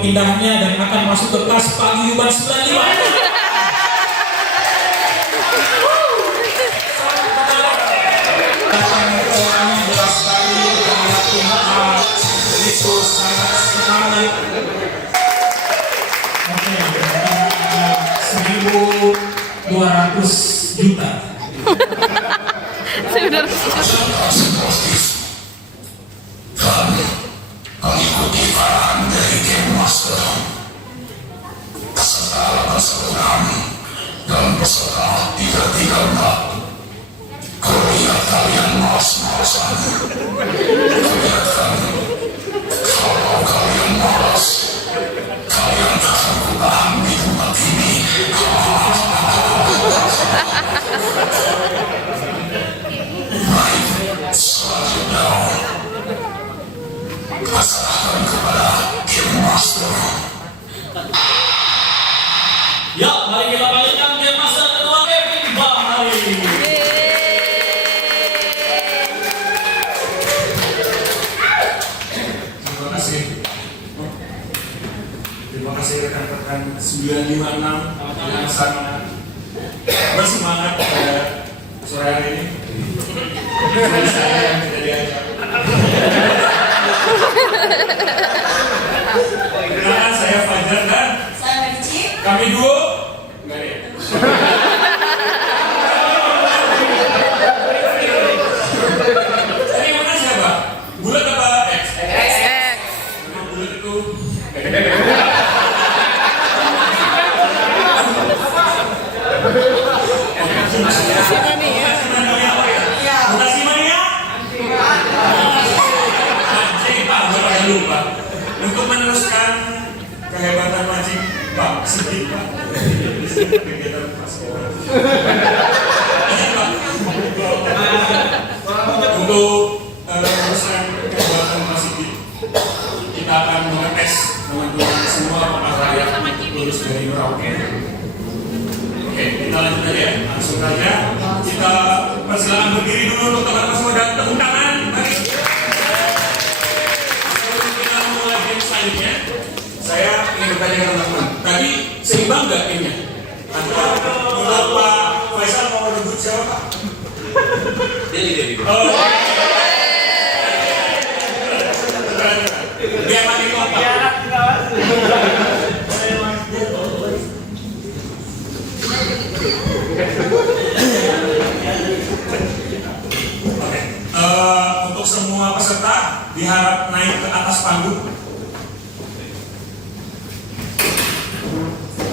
Pindahnya dan akan masuk ke kelas paguyuban 95. Jelas sekali itu sangat semangat. 1.200 juta. Mengikuti arahan dari Game Master. Peserta lepas kami dan peserta 334. Kulihat kalian malas-malasan. Kulihatkan kalau kalian malas, kalian akan kutahan di tempat ini. Baik, selanjutnya pasrahkan kepada Game Master. Ya, mari kita lanjutkan Game Master kedua, Kevin Bahari. Terima kasih rekan-rekan 956 yang sangat bersemangat pada sore hari ini. Saya yang tidak diajak. Perkenalkan, saya Fajar dan saya Merici. kami duo. Enggak ada ya? Ini mana siapa? Bulat apa X? X. Memang bulat itu. Mutasi mania? Mancing Pak, jangan lupa. Untuk meneruskan kehebatan mancing Pak, sedikit Pak. Kegiatan Pak sekolah. Untuk meneruskan kehebatan Pak Sigit, kita akan mengetes teman-teman semua Pak Raya lulus dari Merauke. Oke, kita lanjut aja ya. Langsung saja kita persilakan berdiri dulu untuk teman-teman semua dan tepuk tangan. Mari. Sebelum kita mulai game selanjutnya, saya ingin bertanya ke teman-teman. Tadi seimbang nggak timnya? Atau menurut Pak Faisal mau rebut siapa Pak? Dia. Oh. Biar mati kompak. Untuk semua peserta diharap naik ke atas panggung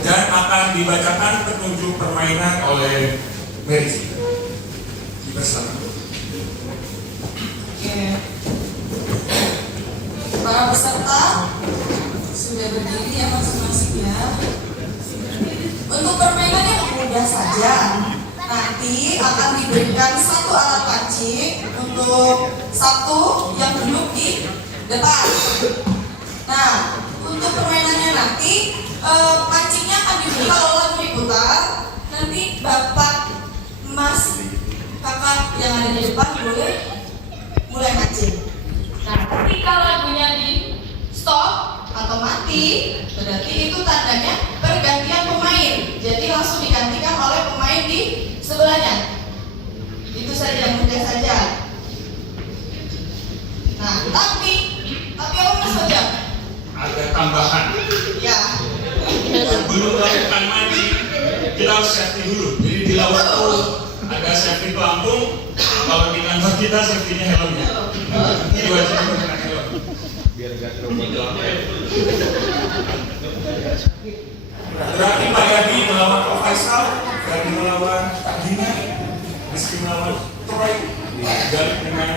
dan akan dibacakan petunjuk permainan oleh Merici. Bersama. Oke. Para peserta sudah berdiri ya masing-masing ya. Untuk permainannya mudah saja. Nanti akan diberikan satu alat pancing untuk satu yang duduk di depan. Nah, untuk permainannya nanti pancingnya akan dibuka kalau lagu diputar. Nanti bapak, mas, kakak yang ada di depan boleh mulai mancing. Nah, ketika lagunya di stop atau mati, berarti itu tandanya pergantian pemain. Jadi langsung digantikan oleh pemain di sebelahnya. Itu saja, mudah saja. Nah, tapi apa Mas Fajar? Ada tambahan. Ya. Sebelum melakukan mancing, kita harus safety dulu. Jadi di lawan itu ada safety pelampung. Kalau di kantor kita safety-nya helmnya. Ini wajib menggunakan helm. Biar nggak terlalu berarti Pak Yadi melawan Pak Faisal, Yadi melawan Pak Dina, Rizky melawan Troy, Galip dengan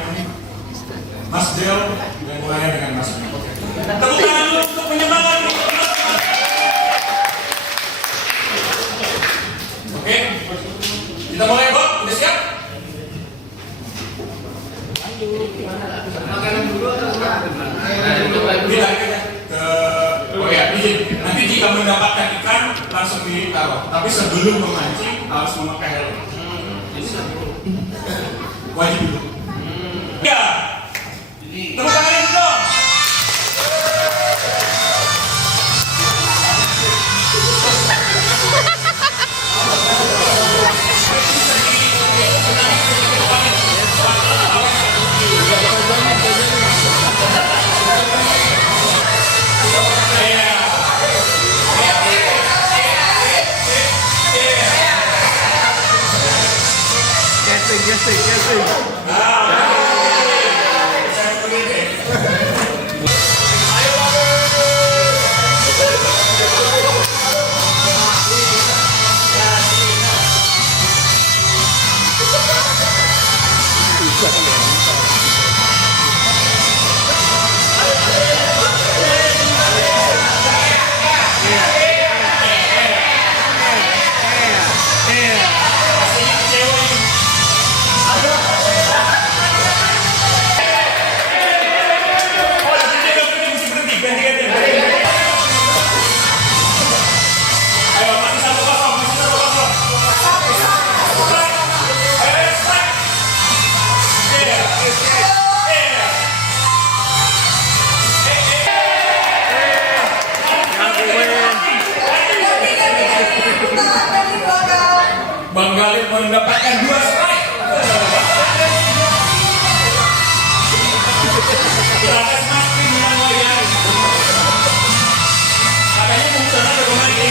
Mas Del, dan mulai dengan Mas Miko. Tepuk tangan dulu untuk penyemangat. Oke, kita mulai Bob, udah siap? Makanan dulu atau ke oh ya, izin. Nanti jika mendapatkan ikan langsung ditaruh. Tapi sebelum memancing harus memakai helm. Wajib dulu. Ya. Tepuk tangan dong. Bang Galip mendapatkan 2 strike. Silakan Mas Pin yang mulia. Katanya mau sana ke rumah ini.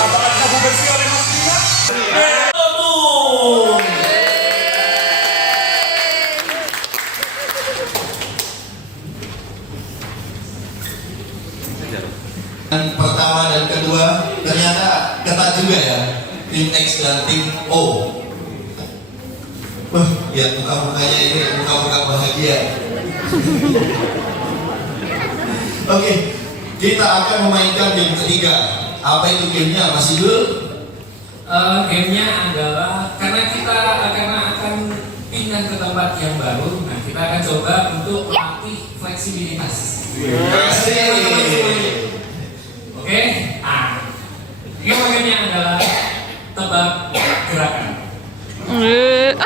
Apakah kamu bersih oleh Mas Pina? Dan pertama dan kedua ternyata ketat juga ya, tim X dan tim O. Wah, lihat muka-mukanya ini, muka-muka bahagia. Oke, kita akan memainkan game ketiga. Apa itu gamenya, Mas Idul? Gamenya adalah karena kita akan pindah ke tempat yang baru. Nah, kita akan coba untuk melatih fleksibilitas. Oke, gamenya adalah tebak gerakan.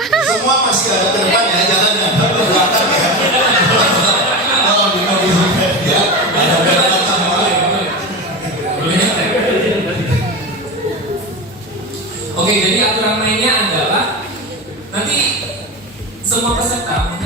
Semua masih ada ke depan ya, jangan ngadap ke belakang ya. Kalau di mobil ya, ada belakang. Oke, jadi aturan mainnya adalah nanti semua peserta